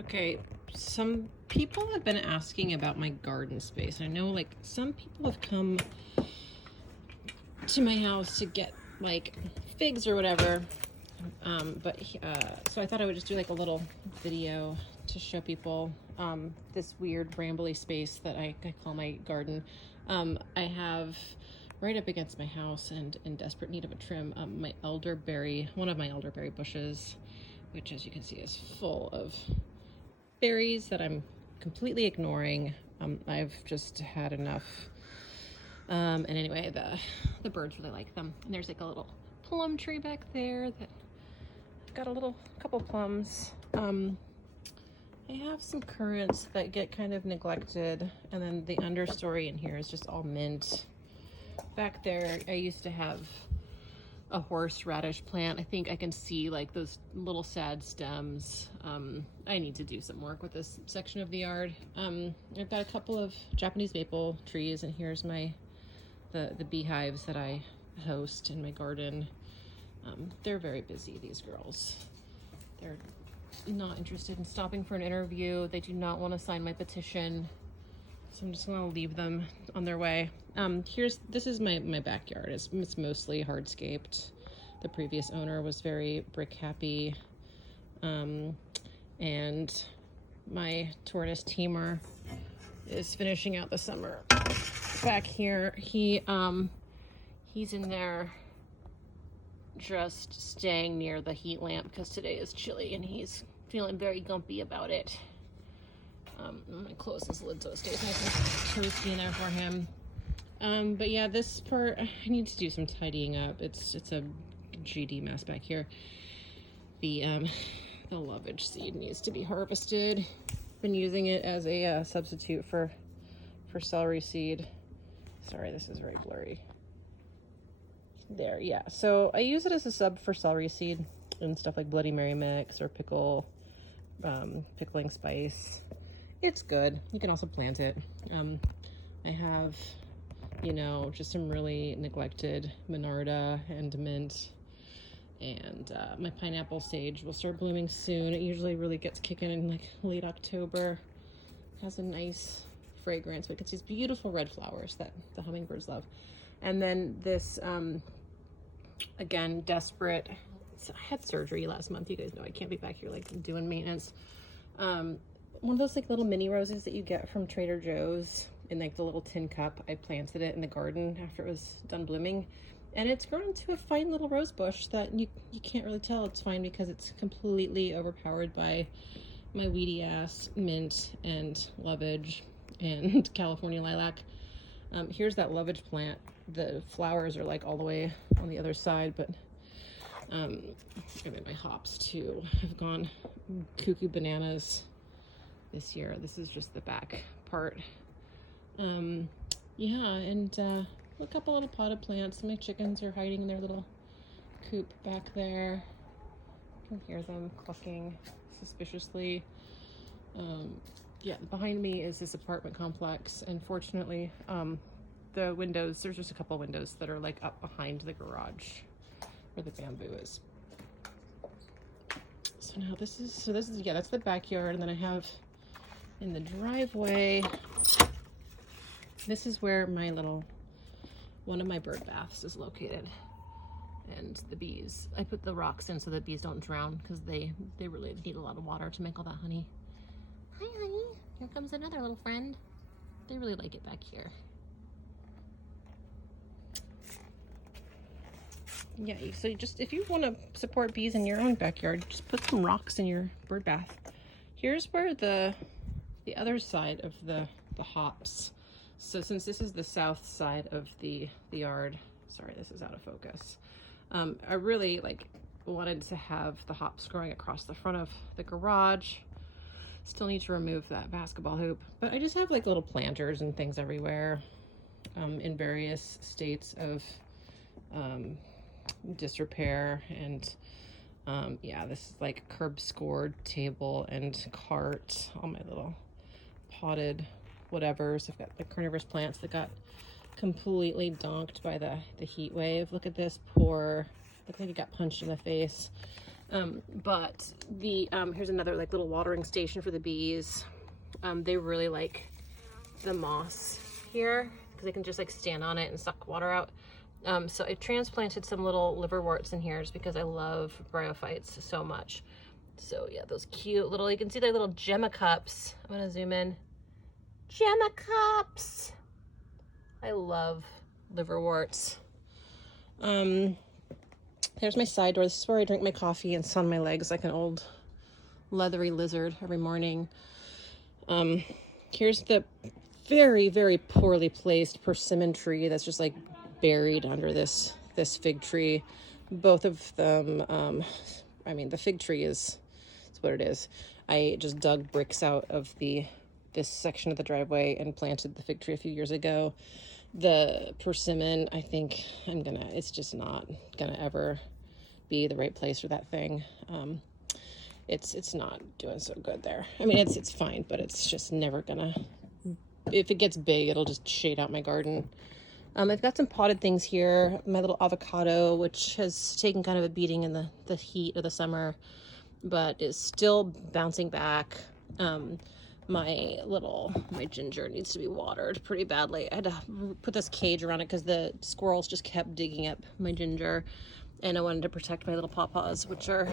Okay, some people have been asking about my garden space. I know like some people have come to my house to get like figs or whatever. So I thought I would just do like a little video to show people this weird rambly space that I call my garden. I have right up against my house and in desperate need of a trim, my elderberry, one of my elderberry bushes, which as you can see is full of berries that I'm completely ignoring. I've just had enough. And anyway, the birds really like them. And there's like a little plum tree back there that got a couple plums. I have some currants that get kind of neglected, and then the understory in here is just all mint. Back there, I used to have a horseradish plant. I think I can see like those little sad stems. I need to do some work with this section of the yard. I've got a couple of Japanese maple trees, and here's the beehives that I host in my garden. They're very busy, these girls. They're not interested in stopping for an interview. They do not want to sign my petition. So I'm just gonna leave them on their way. This is my backyard. It's mostly hardscaped. The previous owner was very brick happy. And my tortoise Timur is finishing out the summer back here. He's in there just staying near the heat lamp because today is chilly and he's feeling very gumpy about it. I'm gonna close this lid so it stays nice and toasty in there for him. But yeah, this part I need to do some tidying up. It's a GD mess back here. The lovage seed needs to be harvested. Been using it as a substitute for celery seed. Sorry, this is very blurry. There, yeah. So I use it as a sub for celery seed and stuff like Bloody Mary mix or pickling spice. It's good. You can also plant it. I have, just some really neglected Monarda and mint. And my pineapple sage will start blooming soon. It usually really gets kicking in like late October. It has a nice fragrance, but it gets these beautiful red flowers that the hummingbirds love. And then this, again, desperate. So I had surgery last month. You guys know I can't be back here like doing maintenance. One of those like little mini roses that you get from Trader Joe's in like the little tin cup. I planted it in the garden after it was done blooming, and it's grown into a fine little rose bush that you can't really tell it's fine because it's completely overpowered by my weedy ass mint and lovage and California lilac. Here's that lovage plant. The flowers are like all the way on the other side, but I mean my hops too have gone cuckoo bananas this year. This is just the back part. Yeah, and a couple little potted plants. My chickens are hiding in their little coop back there. You can hear them clucking suspiciously. Yeah, behind me is this apartment complex, and fortunately, the windows, there's just a couple windows that are like up behind the garage where the bamboo is. So now this is, yeah, that's the backyard. And then I have in the driveway, this is where one of my bird baths is located. And the bees, I put the rocks in so the bees don't drown because they really need a lot of water to make all that honey. Hi, honey. Here comes another little friend. They really like it back here. Yeah, so if you want to support bees in your own backyard, just put some rocks in your bird bath. Here's where the other side of the hops. So since this is the south side of the yard, sorry, this is out of focus. I really wanted to have the hops growing across the front of the garage. Still need to remove that basketball hoop, but I just have like little planters and things everywhere, in various states of disrepair. And yeah, this is like curb scored table and cart, all my little potted whatevers. I've got the carnivorous plants that got completely donked by the heat wave. Look at this poor, look like it got punched in the face. But the, here's another like little watering station for the bees. They really like the moss here because they can just like stand on it and suck water out. So I transplanted some little liverworts in here just because I love bryophytes so much. So yeah, those cute little, you can see their little gemma cups. I'm gonna zoom in. Gemma cups. I love liverworts. There's my side door. This is where I drink my coffee and sun my legs like an old leathery lizard every morning. Here's the very, very poorly placed persimmon tree that's just like buried under this fig tree. Both of them, I mean, the fig tree is what it is. I just dug bricks out of this section of the driveway and planted the fig tree a few years ago. The persimmon, I think it's just not gonna ever be the right place for that thing. It's not doing so good there. I mean, it's fine, but it's just never gonna, if it gets big, it'll just shade out my garden. I've got some potted things here. My little avocado, which has taken kind of a beating in the heat of the summer, but is still bouncing back. My ginger needs to be watered pretty badly. I had to put this cage around it because the squirrels just kept digging up my ginger, and I wanted to protect my little pawpaws, which are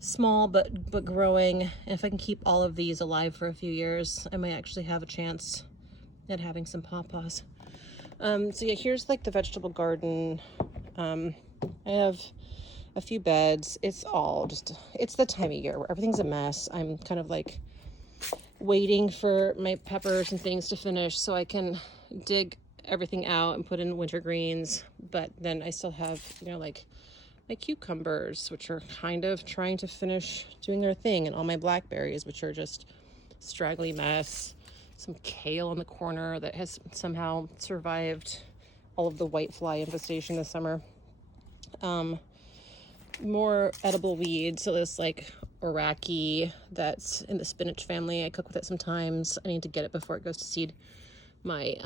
small but growing. And if I can keep all of these alive for a few years, I might actually have a chance at having some pawpaws. So yeah, here's like the vegetable garden. I have a few beds. It's the time of year where everything's a mess. I'm kind of like waiting for my peppers and things to finish so I can dig everything out and put in winter greens. But then I still have, like my cucumbers, which are kind of trying to finish doing their thing, and all my blackberries, which are just straggly mess. Some kale in the corner that has somehow survived all of the whitefly infestation this summer. More edible weeds. So there's like oraki that's in the spinach family. I cook with it sometimes. I need to get it before it goes to seed. My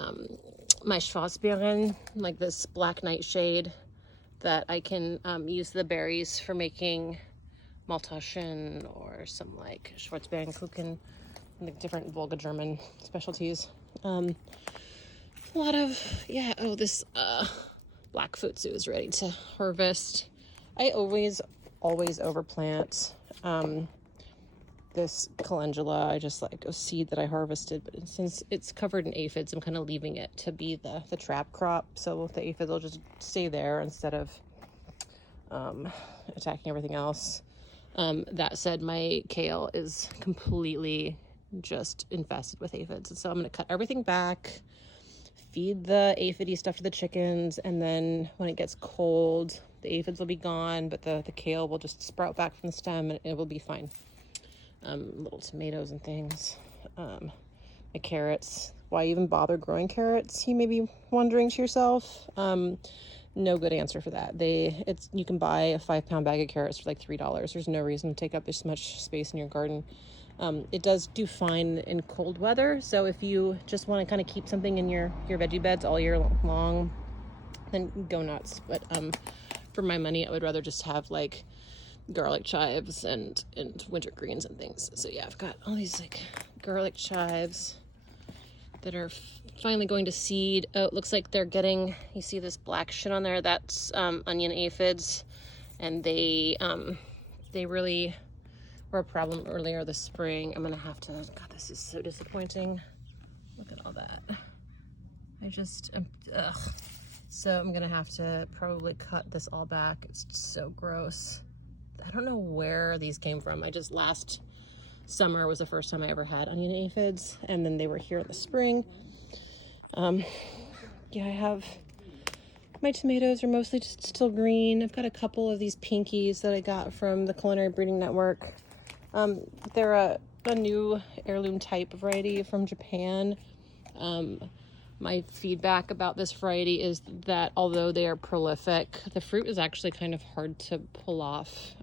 Schwarzbeeren, like this black nightshade that I can use the berries for making Maltaschen or some like Schwarzbeerenkuchen, like different Volga German specialties. A lot of, this black futsu is ready to harvest. I always overplant this calendula. I just like a seed that I harvested, but since it's covered in aphids, I'm kind of leaving it to be the trap crop, so the aphids will just stay there instead of attacking everything else. That said, my kale is completely just infested with aphids, and so I'm going to cut everything back, feed the aphidy stuff to the chickens, and then when it gets cold, the aphids will be gone, but the kale will just sprout back from the stem and it will be fine. Little tomatoes and things. My carrots. Why even bother growing carrots, you may be wondering to yourself. No good answer for that. You can buy a 5-pound bag of carrots for like $3. There's no reason to take up this much space in your garden. It does do fine in cold weather, so if you just want to kind of keep something in your veggie beds all year long, then go nuts. But for my money, I would rather just have like garlic chives and winter greens and things. So yeah, I've got all these like garlic chives that are finally going to seed. Oh, it looks like they're getting, you see this black shit on there? That's onion aphids, and they really were a problem earlier this spring. I'm gonna have to, God, this is so disappointing. Look at all that. So I'm gonna have to probably cut this all back. It's just so gross. I don't know where these came from. Last summer was the first time I ever had onion aphids, and then they were here in the spring. I have, my tomatoes are mostly just still green. I've got a couple of these pinkies that I got from the Culinary Breeding Network. They're a new heirloom type variety from Japan. My feedback about this variety is that although they are prolific, the fruit is actually kind of hard to pull off.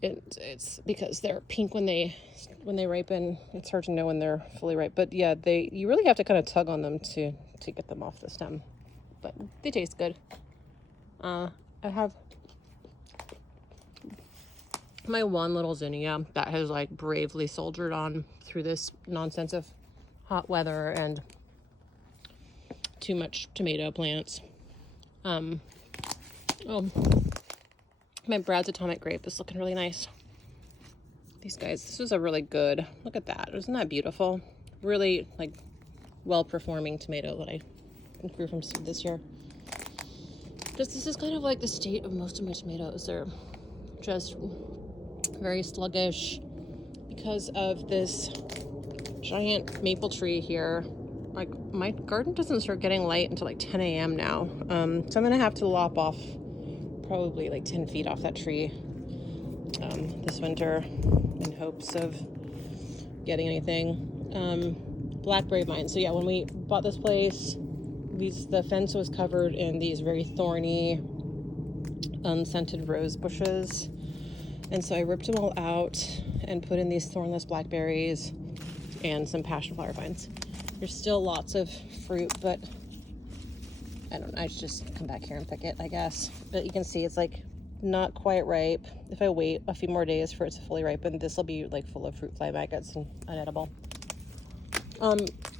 It's because they're pink when they ripen. It's hard to know when they're fully ripe. But yeah, you really have to kind of tug on them to get them off the stem. But they taste good. I have my one little zinnia that has like bravely soldiered on through this nonsense of hot weather and too much tomato plants. Oh, my Brad's Atomic Grape is looking really nice. These guys, this is a really good, look at that. Isn't that beautiful? Really like well-performing tomato that I grew from seed this year. Just, this is kind of like the state of most of my tomatoes. They're just very sluggish because of this giant maple tree here. Like, my garden doesn't start getting light until like 10 a.m. now. So I'm gonna have to lop off probably like 10 feet off that tree this winter in hopes of getting anything. Blackberry vine. So yeah, when we bought this place, the fence was covered in these very thorny, unscented rose bushes. And so I ripped them all out and put in these thornless blackberries and some passion flower vines. There's still lots of fruit, but I don't know, I should just come back here and pick it, I guess. But you can see it's like not quite ripe. If I wait a few more days for it to fully ripen, this will be like full of fruit fly maggots and unedible.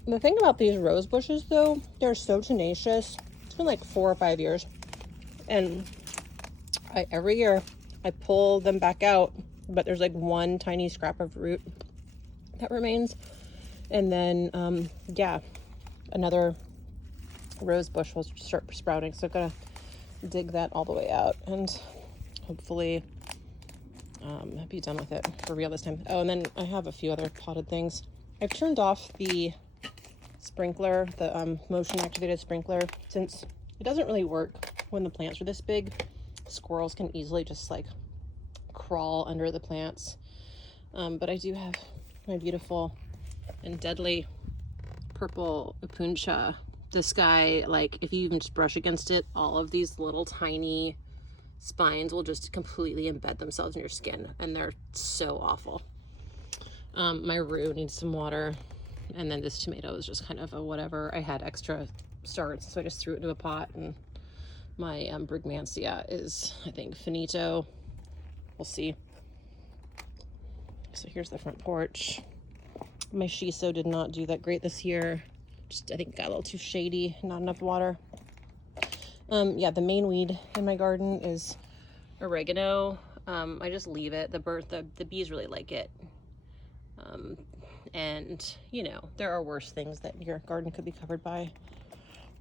The thing about these rose bushes though, they're so tenacious. It's been like 4 or 5 years. And every year I pull them back out, but there's like one tiny scrap of root that remains. And then, yeah, another rose bush will start sprouting. So I'm gonna dig that all the way out and hopefully be done with it for real this time. Oh, and then I have a few other potted things. I've turned off the sprinkler, the motion activated sprinkler, since it doesn't really work when the plants are this big. Squirrels can easily just like crawl under the plants. But I do have my beautiful and deadly purple upuncha. This guy, like, if you even just brush against it, all of these little tiny spines will just completely embed themselves in your skin, and they're so awful. My rue needs some water, and then this tomato is just kind of a whatever. I had extra starts, so I just threw it into a pot, and my Brugmansia is, I think, finito. We'll see. So here's the front porch. My shiso did not do that great this year. Just, I think, got a little too shady, not enough water. Yeah, the main weed in my garden is oregano. I just leave it. The bees really like it. And, you know, there are worse things that your garden could be covered by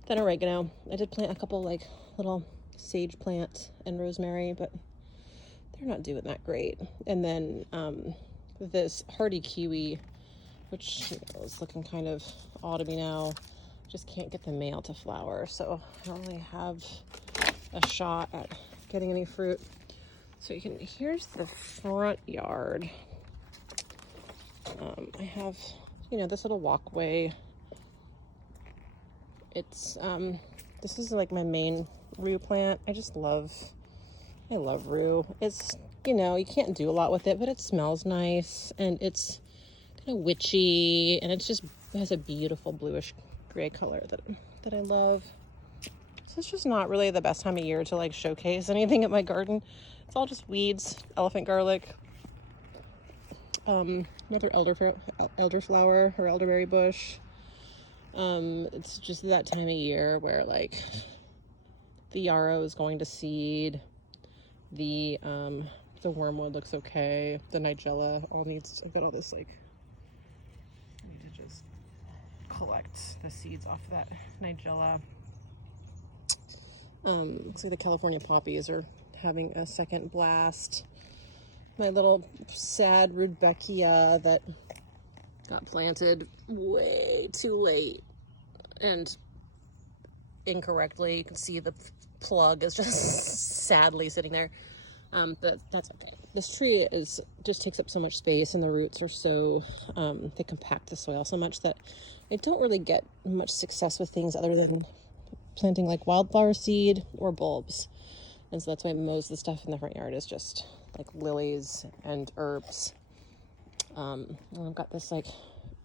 than oregano. I did plant a couple, like, little sage plants and rosemary, but they're not doing that great. And then this hardy kiwi, which, you know, is looking kind of odd to me now, just can't get the male to flower, so I don't really have a shot at getting any fruit. So you can, here's the front yard. I have, you know, this little walkway. It's this is like my main rue plant. I love rue. It's, you know, you can't do a lot with it, but it smells nice, and it's kind of witchy, and it has a beautiful bluish gray color that I love. So it's just not really the best time of year to like showcase anything at my garden. It's all just weeds, elephant garlic, another elderflower or elderberry bush. It's just that time of year where like the yarrow is going to seed, the wormwood looks okay, the nigella all needs, I've got all this like, I need to just collect the seeds off that nigella. Looks like the California poppies are having a second blast. My little sad rudbeckia that got planted way too late and incorrectly. You can see the plug is just sadly sitting there. But that's okay. This tree just takes up so much space, and the roots are so, they compact the soil so much that I don't really get much success with things other than planting like wildflower seed or bulbs. And so that's why most of the stuff in the front yard is just like lilies and herbs. And I've got this like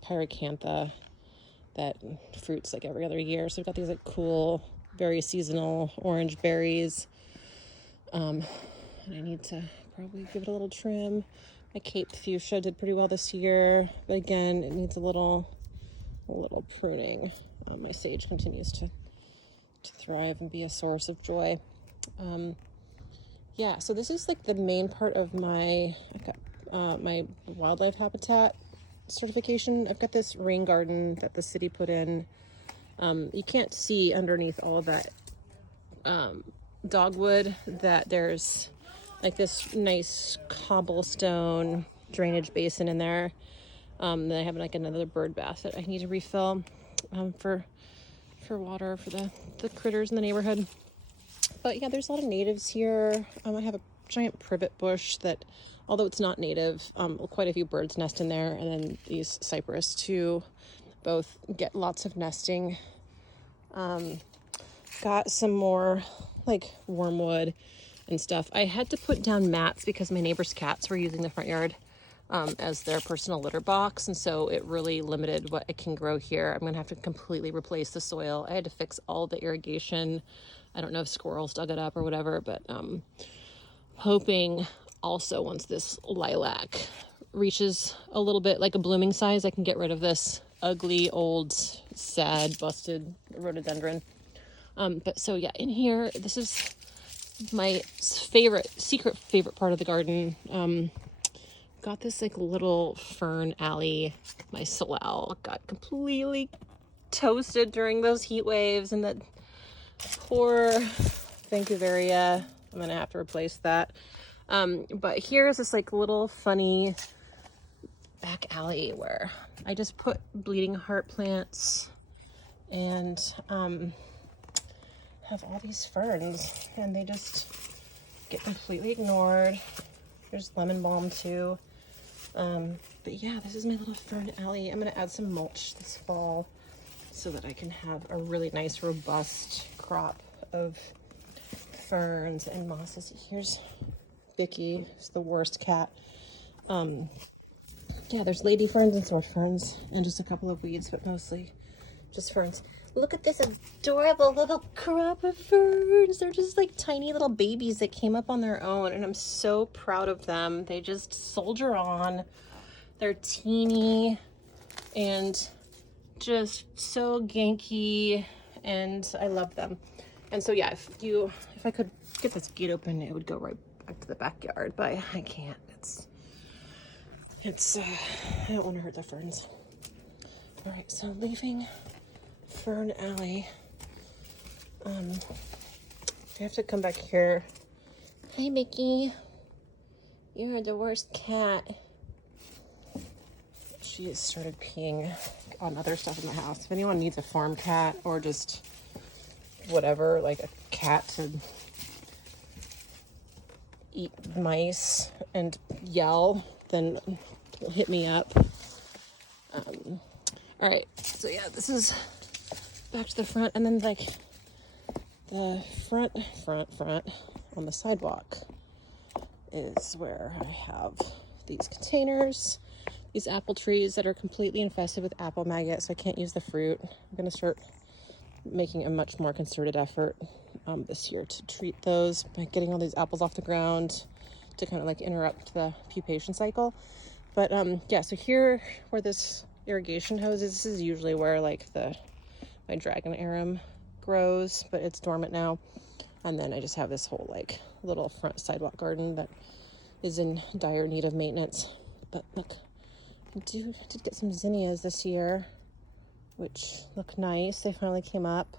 pyracantha that fruits like every other year. So I've got these like cool, very seasonal orange berries. And I need to probably give it a little trim. My Cape fuchsia did pretty well this year, but again, it needs a little pruning. My sage continues to thrive and be a source of joy. Yeah, so this is like the main part of my my wildlife habitat certification. I've got this rain garden that the city put in. You can't see underneath all of that dogwood that there's like this nice cobblestone drainage basin in there. Then I have like another bird bath that I need to refill for water for the critters in the neighborhood. But yeah, there's a lot of natives here. I have a giant privet bush that, although it's not native, quite a few birds nest in there, and then these cypress too both get lots of nesting. Got some more like wormwood and stuff. I had to put down mats because my neighbor's cats were using the front yard as their personal litter box, and so it really limited what I can grow here. I'm gonna have to completely replace the soil. I had to fix all the irrigation. I don't know if squirrels dug it up or whatever, but hoping also once this lilac reaches a little bit like a blooming size, I can get rid of this ugly, old, sad, busted rhododendron. But so yeah, in here, this is my secret favorite part of the garden. Got this like little fern alley. My salal got completely toasted during those heat waves, and that poor Vancouveria. I'm gonna have to replace that. But here's this like little funny back alley where I just put bleeding heart plants and have all these ferns, and they just get completely ignored. There's lemon balm too. But yeah, this is my little fern alley. I'm gonna add some mulch this fall so that I can have a really nice robust crop of ferns and mosses. Here's Vicky, who's the worst cat. Yeah, there's lady ferns and sword ferns and just a couple of weeds, but mostly just ferns. Look at this adorable little crop of ferns. They're just like tiny little babies that came up on their own, and I'm so proud of them. They just soldier on. They're teeny and just so genky, and I love them. And so yeah, if I could get this gate open, it would go right back to the backyard, but I can't. It's I don't want to hurt the ferns. All right, so leaving Fern Alley. I have to come back here. Hi, Mickey. You're the worst cat. She has started peeing on other stuff in the house. If anyone needs a farm cat or just whatever, like a cat to eat mice and yell, then hit me up. All right, so yeah, this is back to the front, and then like the front on the sidewalk is where I have these containers, these apple trees that are completely infested with apple maggots, so I can't use the fruit. I'm gonna start making a much more concerted effort this year to treat those by getting all these apples off the ground to kind of like interrupt the pupation cycle. But yeah, so here where this irrigation hose is, this is usually where like my dragon arum grows, but it's dormant now. And then I just have this whole like little front sidewalk garden that is in dire need of maintenance. But look, I did get some zinnias this year, which look nice. They finally came up.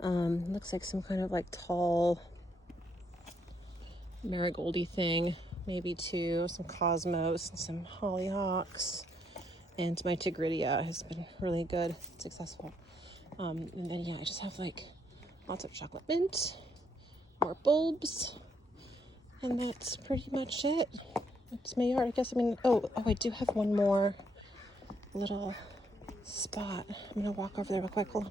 Looks like some kind of like tall marigoldy thing, maybe too. Some cosmos and some hollyhocks. And my tigridia has been really good, successful. And then yeah, I just have like lots of chocolate mint, more bulbs, and that's pretty much it. It's my yard, I guess. I mean, oh, I do have one more little spot. I'm gonna walk over there real quick. Hold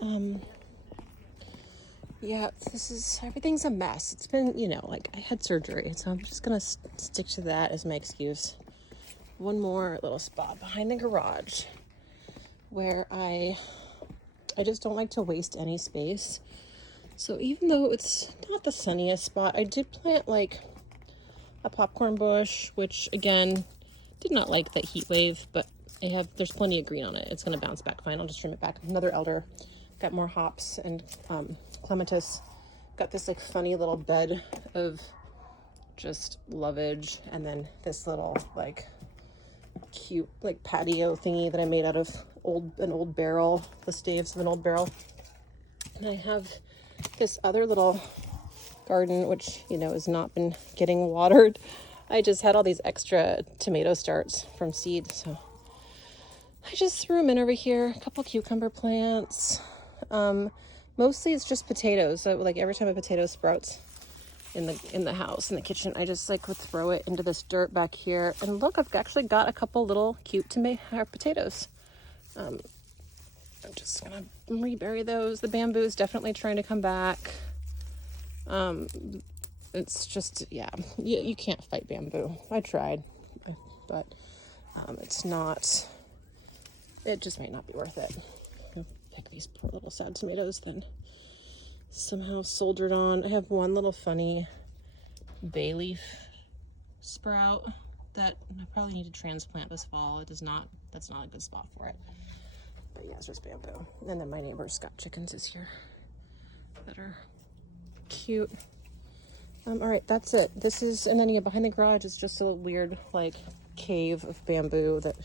on. Yeah, everything's a mess. It's been, like I had surgery, so I'm just gonna stick to that as my excuse. One more little spot behind the garage where I just don't like to waste any space. So even though it's not the sunniest spot, I did plant like a popcorn bush, which again, did not like that heat wave, but there's plenty of green on it. It's gonna bounce back fine. I'll just trim it back. Another elder, got more hops and clematis. Got this like funny little bed of just lovage, and then this little like cute like patio thingy that I made out of an old barrel, the staves of an old barrel. And I have this other little garden, which, you know, has not been getting watered. I just had all these extra tomato starts from seed, so I just threw them in over here. A couple cucumber plants. Mostly it's just potatoes. So like every time a potato sprouts in the house, in the kitchen, I just like would throw it into this dirt back here. And look, I've actually got a couple little cute potatoes. I'm just gonna rebury those. The bamboo is definitely trying to come back. It's just, yeah, you can't fight bamboo. I tried, but it's not, it just might not be worth it. I'll pick these poor little sad tomatoes, then somehow soldered on. I have one little funny bay leaf sprout that I probably need to transplant this fall. That's not a good spot for it. But yeah, it's just bamboo. And then my neighbor's got chickens this year that are cute. All right, that's it. This is, and then yeah, behind the garage is just a weird like cave of bamboo that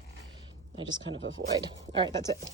I just kind of avoid. All right, that's it.